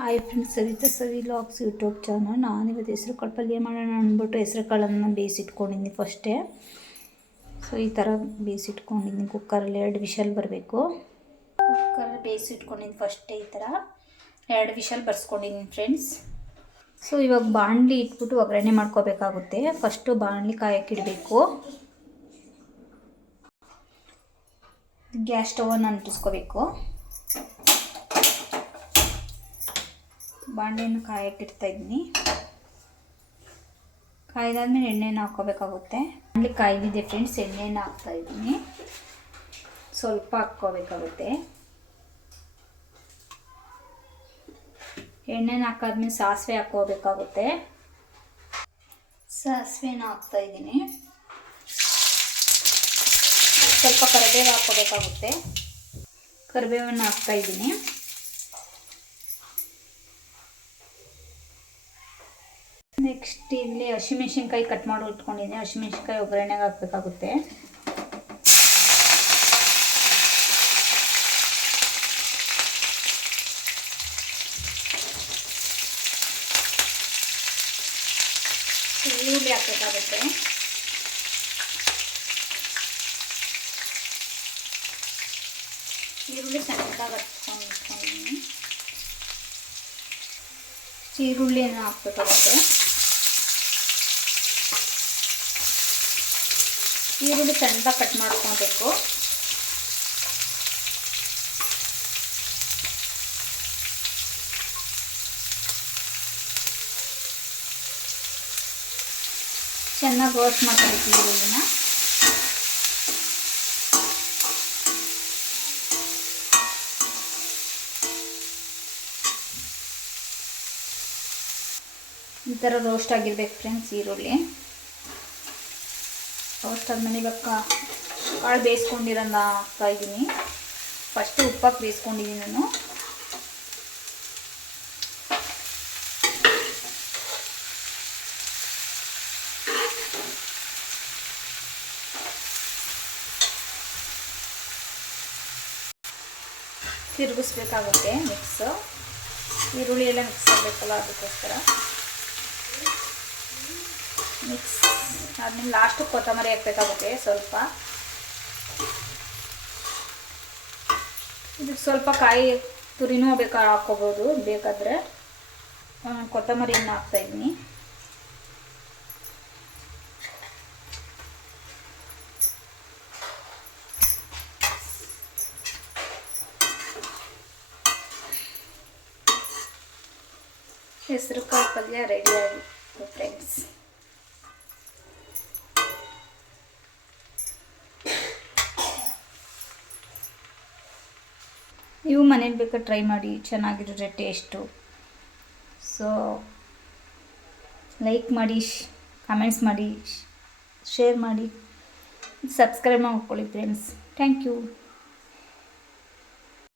Hi friends, Savita Savi logs YouTube channel. ನಾನು ಇವತ್ತು ಹೆಸ್ರು ಕಾಳು ಪಲ್ಯ ಮಾಡೋಣ ಅಂದ್ಬಿಟ್ಟು ಹೆಸರು ಕಾಳನ್ನು ಬೇಯಿಸಿಟ್ಕೊಂಡಿದ್ದೀನಿ ಫಸ್ಟೇ ಸೊ ಈ ಥರ ಬೇಯಿಸಿಟ್ಕೊಂಡಿದ್ದೀನಿ. ಕುಕ್ಕರಲ್ಲಿ ಎರಡು ವಿಷಲ್ ಬರಬೇಕು. ಕುಕ್ಕರಲ್ಲಿ ಬೇಯಿಸಿಟ್ಕೊಂಡಿದ್ದೀನಿ ಫಸ್ಟೇ ಈ ಥರ. ಎರಡು ವಿಷಲ್ ಬರ್ಸ್ಕೊಂಡಿದ್ದೀನಿ ಫ್ರೆಂಡ್ಸ್ ಸೊ ಇವಾಗ ಬಾಣಲಿ ಇಟ್ಬಿಟ್ಟು ಒಗ್ಗರಣೆ ಮಾಡ್ಕೋಬೇಕಾಗುತ್ತೆ. ಫಸ್ಟು ಬಾಣಲಿ ಕಾಯಕ್ಕಿಡಬೇಕು ಗ್ಯಾಸ್ ಸ್ಟವನ್ನು ಅಂಟಿಸ್ಕೋಬೇಕು. ಬಾಣಲೆಯನ್ನು ಕಾಯಕ್ಕಿಡ್ತಾ ಇದ್ದೀನಿ. ಕಾಯ್ದಾದ್ಮೇಲೆ ಎಣ್ಣೆನ ಹಾಕ್ಕೋಬೇಕಾಗುತ್ತೆ. ಅಲ್ಲಿ ಕಾಯ್ದಿದೆ ಫ್ರೆಂಡ್ಸ್ ಎಣ್ಣೆನ ಹಾಕ್ತಾ ಇದ್ದೀನಿ. ಸ್ವಲ್ಪ ಹಾಕ್ಕೋಬೇಕಾಗುತ್ತೆ. ಎಣ್ಣೆನ ಹಾಕಾದ್ಮೇಲೆ ಸಾಸಿವೆ ಹಾಕೋಬೇಕಾಗುತ್ತೆ ಸಾಸಿವೆನ ಹಾಕ್ತಾ ಇದ್ದೀನಿ. ಸ್ವಲ್ಪ ಕರಿಬೇವು ಹಾಕ್ಕೋಬೇಕಾಗುತ್ತೆ. ಕರಿಬೇವನ್ನು ಹಾಕ್ತಾ ಇದ್ದೀನಿ. ನೆಕ್ಸ್ಟ್ ಇಲ್ಲಿ ಹಸಿಮೆಣ್ಸಿನ್ಕಾಯಿ ಕಟ್ ಮಾಡಿ ಇಟ್ಕೊಂಡಿದ್ದೀನಿ ಹಸಿಮೆಣ್ಸಿನ್ಕಾಯಿ ಒಗ್ಗರಣೆಗೆ ಹಾಕಬೇಕಾಗುತ್ತೆ. ಈರುಳ್ಳಿ ಹಾಕಬೇಕಾಗುತ್ತೆ. ಈರುಳ್ಳಿ ಸಣ್ಣದಾಗಿ ಹಚ್ಕೊಂಡು ಈರುಳ್ಳಿಯನ್ನು ಹಾಕ್ಬೇಕಾಗುತ್ತೆ. ಈರುಳ್ಳಿ ಸಣ್ಣದಾಗಿ ಕಟ್ ಮಾಡ್ಕೊಬೇಕು. ಚೆನ್ನಾಗಿ ರೋಸ್ಟ್ ಮಾಡ್ಕೊಬೇಕು ಈರುಳ್ಳಿನ. ಈ ಥರ ರೋಸ್ಟ್ ಆಗಿರ್ಬೇಕು ಫ್ರೆಂಡ್ಸ್ ಈರುಳ್ಳಿ. ರೋಸ್ಟ್ ಆದಮೇಲೆ ಇವಾಗ ಕಾಳು ಬೇಯಿಸ್ಕೊಂಡಿರೋದ ಹಾಕ್ತಾ ಇದ್ದೀನಿ. ಫಸ್ಟು ಉಪ್ಪಾಕಿ ಬೇಯಿಸ್ಕೊಂಡಿದ್ದೀನಿ ನಾನು. ತಿರುಗಿಸ್ಬೇಕಾಗುತ್ತೆ ಮಿಕ್ಸ್. ಈರುಳ್ಳಿ ಎಲ್ಲ ಮಿಕ್ಸ್ ಆಗಬೇಕಲ್ಲ ಅದಕ್ಕೋಸ್ಕರ. ಮಿಕ್ಸ್ ಆದ್ಮೇಲೆ ಲಾಸ್ಟು ಕೊತ್ತಂಬರಿ ಹಾಕ್ಬೇಕಾಗುತ್ತೆ, ಸ್ವಲ್ಪ. ಇದಕ್ಕೆ ಸ್ವಲ್ಪ ಕಾಯಿ ತುರಿನೂ ಬೇಕಾ ಹಾಕ್ಕೋಬೋದು, ಬೇಕಾದರೆ ಕೊತ್ತಂಬರಿಯನ್ನು ಹಾಕ್ತಾಯಿದ್ದೀನಿ ಹೆಸರು ಕಾಯಿ ಪಲ್ಯ ರೆಡಿ ಆಗಿತ್ತು ಫ್ರೆಂಡ್ಸ್ ನೀವು ಮನೇಲಿ ಬೇಕಾದ್ರೆ ಟ್ರೈ ಮಾಡಿ ಚೆನ್ನಾಗಿರುತ್ತೆ ಟೇಸ್ಟು ಸೊ ಲೈಕ್ ಮಾಡಿ ಕಮೆಂಟ್ಸ್ ಮಾಡಿ ಶೇರ್ ಮಾಡಿ ಸಬ್ಸ್ಕ್ರೈಬ್ ಮಾಡ್ಕೊಳ್ಳಿ ಫ್ರೆಂಡ್ಸ್ ಥ್ಯಾಂಕ್ ಯು